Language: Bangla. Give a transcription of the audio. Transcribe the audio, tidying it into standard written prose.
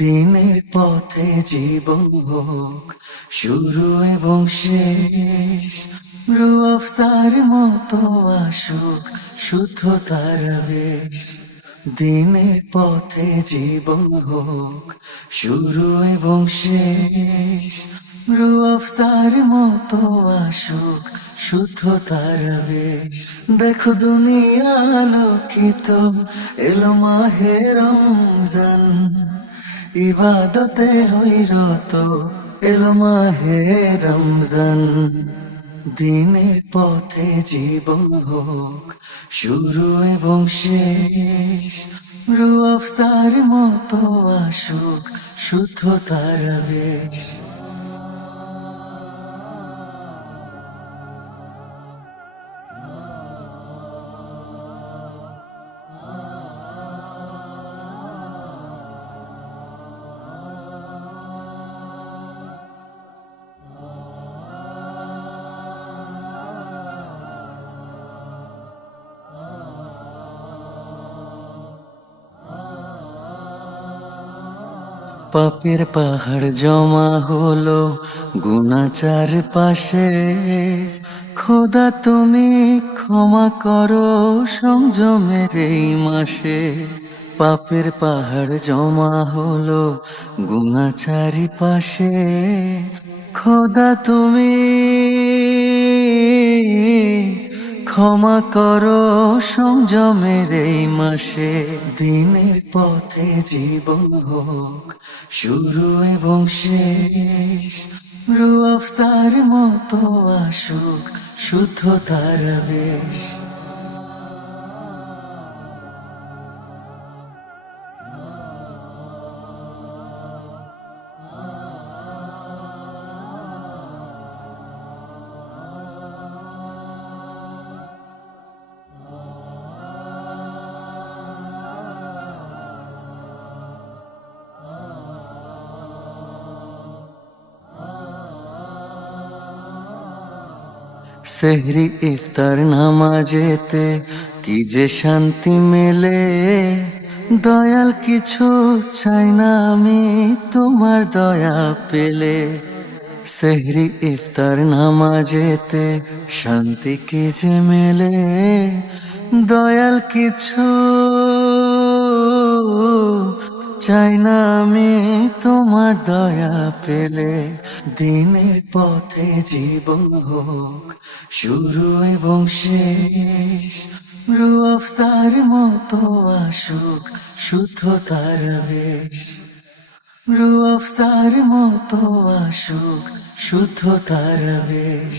দিনের পথে জীবন হোক শুরু এবং শেষ, রূহ আফসার মতো আসুক শুদ্ধতার বেশ। দিনের পথে জীবন হোক শুরু এবং শেষ, রূহ আফসার মতো আসুক শুদ্ধতার বেশ। দেখো দুনিয়া আলোকিত, এলো মাহে রমজান, ইবাদতে হই রত, এলো মাহে রমজান। দিনের পথে জীবন হোক শুরু এবং শেষ, রূহ আফসার মতো আসুক শুদ্ধতার বেশ। পাপের পাহাড় জমা হলো গুনাচার পাশে, খোদা তুমি ক্ষমা করো সংযমের এই মাসে। পাপের পাহাড় জমা হলো গুনাচারি পাশে, খোদা তুমি ক্ষমা করো সংযমের এই মাসে। দিনের পথে জীবন হোক শুরু এবং শেষ, রূহ আফসার মতো আসুক শুদ্ধতার বেশ। সেহরি ইফতার নামাজেতে কি যে শান্তি মেলে, দয়াল কিছু চাই না আমি তোমার দয়া পেলে। সেহরি ইফতার নামাজেতে শান্তি কি যে মেলে, দয়াল কিছু চাই না আমি তোমার দয়া পেলে। দিনের পথে জীবন হোক শুরু এবং শেষ, রূহ আফসার মতো আসুক শুদ্ধতার বেশ। রূহ আফসার মতো আসুক শুদ্ধতার বেশ।